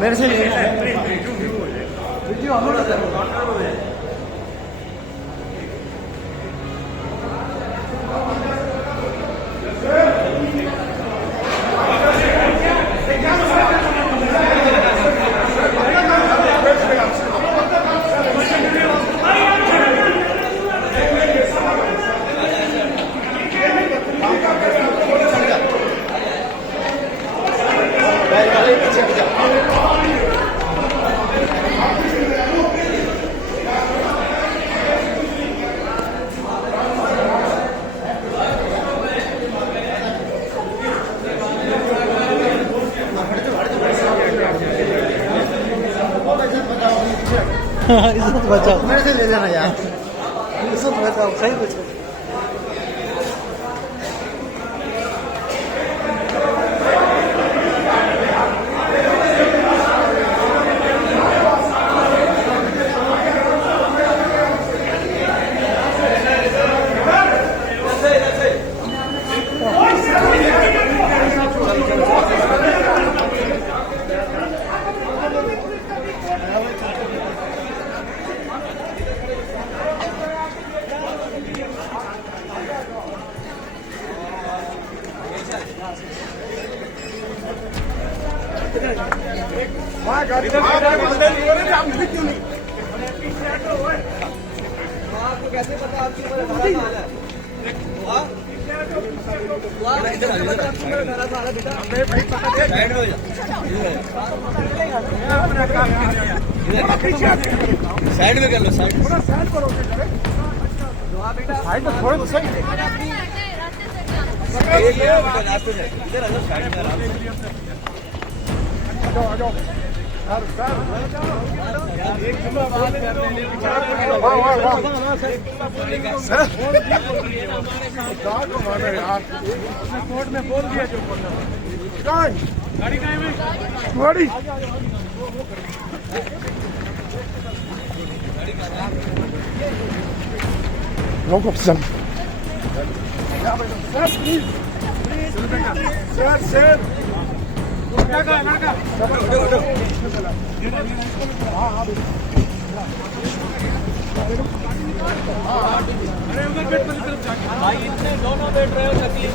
मेरे से इज्जत बचाओ, मेरे से ले जाना यार, इज्जत बचाओ, सही बचाओ। कैसे पता आपकी साइड में कर लो, साइड साइड में थोड़ा सही रास्ते से इधर आ जाओ, साइड में आराम से आ जाओ। एक जुम्मा बात करने लिए यार कोर्ट में बोल दिया जो बोलना गाड़ी कहाँ है गाड़ी लोग ऑप्शन सर सर अरे उधर बेट पर तरफ जाके भाई इतने दोनों बैठ रहे हो तकलीफ